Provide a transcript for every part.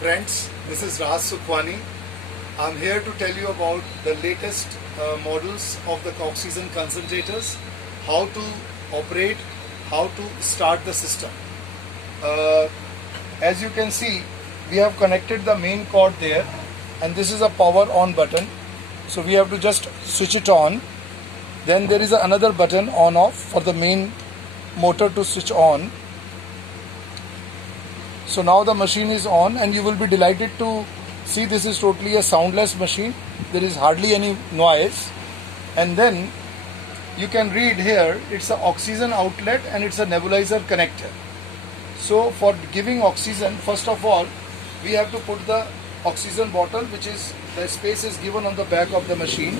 Friends, this is Raj Sukhwani. I'm here to tell you about the latest models of the oxygen concentrators, how to operate, how to start the system. As you can see, we have connected the main cord there, and this is a power on button. So we have to just switch it on. Then there is another button on off for the main motor to switch on. So now the machine is on, and you will be delighted to see this is totally a soundless machine. There is hardly any noise. And then you can read here, it's an oxygen outlet and it's a nebulizer connector. So for giving oxygen, first of all, we have to put the oxygen bottle, which is, the space is given on the back of the machine.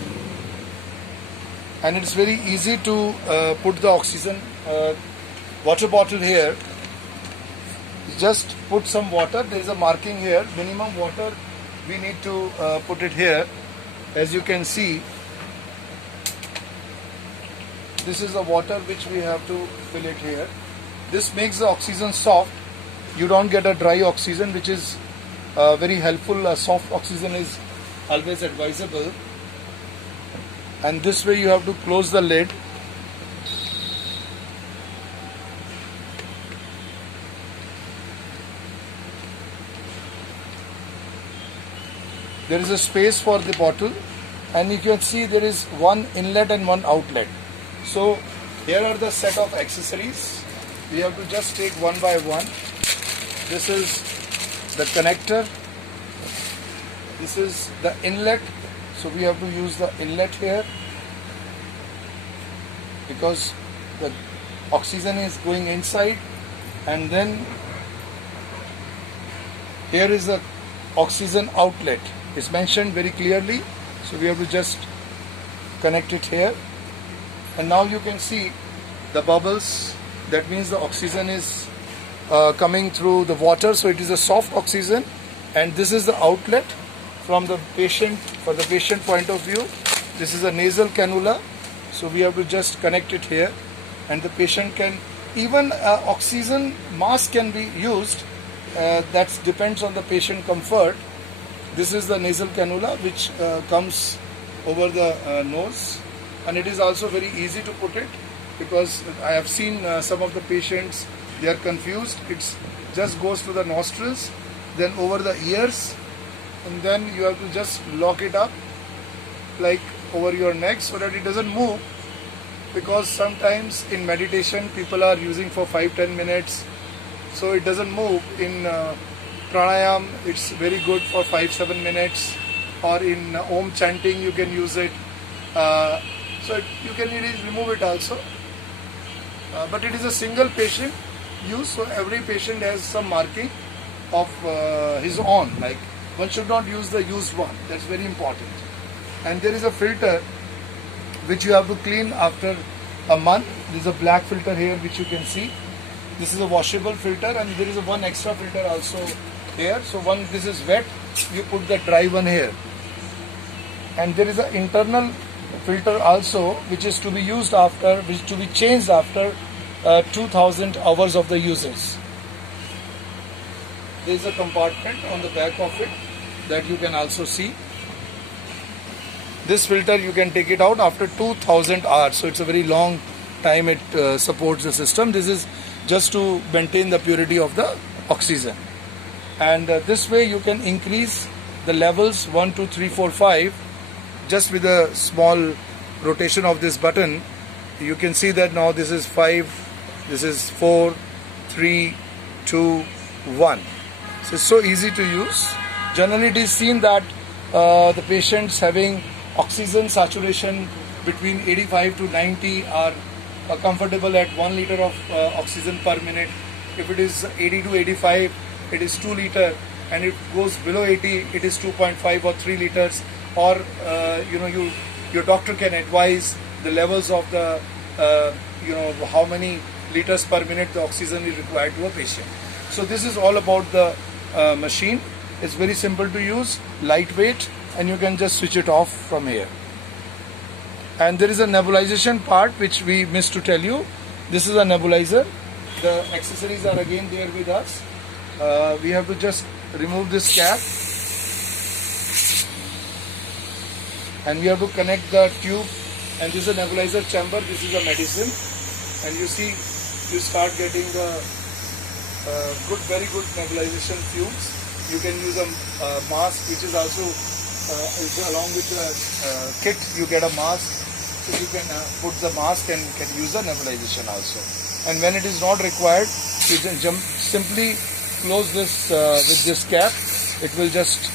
And it's very easy to put the oxygen water bottle here. Just put some water. There is a marking here, minimum water we need to put it here. As you can see, this is the water which we have to fill it here. This makes the oxygen soft. You don't get a dry oxygen, which is very helpful. Soft oxygen is always advisable. And this way you have to close the lid. There is a space for the bottle, and you can see there is one inlet and one outlet. So here are the set of accessories. We have to just take one by one. This is the connector. This is the inlet. So we have to use the inlet here, because the oxygen is going inside. And then here is the oxygen outlet. It's mentioned very clearly. So we have to just connect it here. And now you can see the bubbles. That means the oxygen is coming through the water. So it is a soft oxygen. And this is the outlet from the patient, for the patient point of view. This is a nasal cannula. So we have to just connect it here. And the patient can, even oxygen mask can be used. That depends on the patient comfort. This is the nasal cannula, which comes over the nose, and it is also very easy to put it, because I have seen some of the patients, they are confused. It just goes to the nostrils, then over the ears, and then you have to just lock it up like over your neck so that it doesn't move, because sometimes in meditation people are using for 5-10 minutes, so it doesn't move. In pranayam, it's very good for 5-7 minutes, or in Om chanting you can use it. So you can remove it also. But it is a single patient use, so every patient has some marking of his own. Like, one should not use the used one. That's very important. And there is a filter which you have to clean after a month. There is a black filter here which you can see. This is a washable filter, and there is a one extra filter also here. So one, this is wet, you put the dry one here. And there is an internal filter also, which is to be used after, which to be changed after 2000 hours of the usage. There is a compartment on the back of it that you can also see. This filter you can take it out after 2000 hours. So it's a very long time it supports the system. This is just to maintain the purity of the oxygen. And this way you can increase the levels 1, 2, 3, 4, 5 just with a small rotation of this button. You can see that now this is 5, this is 4, 3, 2, 1. So it's so easy to use. Generally it is seen that the patients having oxygen saturation between 85 to 90 are comfortable at 1 liter of oxygen per minute. If it is 80 to 85, it is 2 liter, and if it goes below 80, it is 2.5 or 3 liters. Or your doctor can advise the levels of the how many liters per minute the oxygen is required to a patient. So this is all about the machine. It's very simple to use, lightweight, and you can just switch it off from here. And there is a nebulization part which we missed to tell you. This is a nebulizer. The accessories are again there with us. We have to just remove this cap, and we have to connect the tube. And this is a nebulizer chamber. This is a medicine, and you see, you start getting the very good nebulization fumes. You can use a mask, which is also along with the kit. You get a mask, so you can put the mask and can use the nebulization also. And when it is not required, you can simply close this with this cap. It will just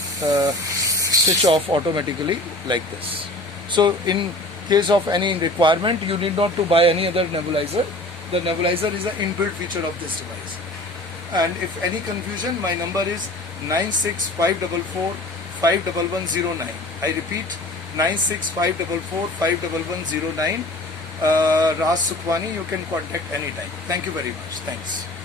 switch off automatically like this. So in case of any requirement, you need not to buy any other nebulizer. The nebulizer is an inbuilt feature of this device. And if any confusion, my number is 96544-51109. I repeat, 96544-51109. Ras Sukhwani, you can contact anytime. Thank you very much. Thanks.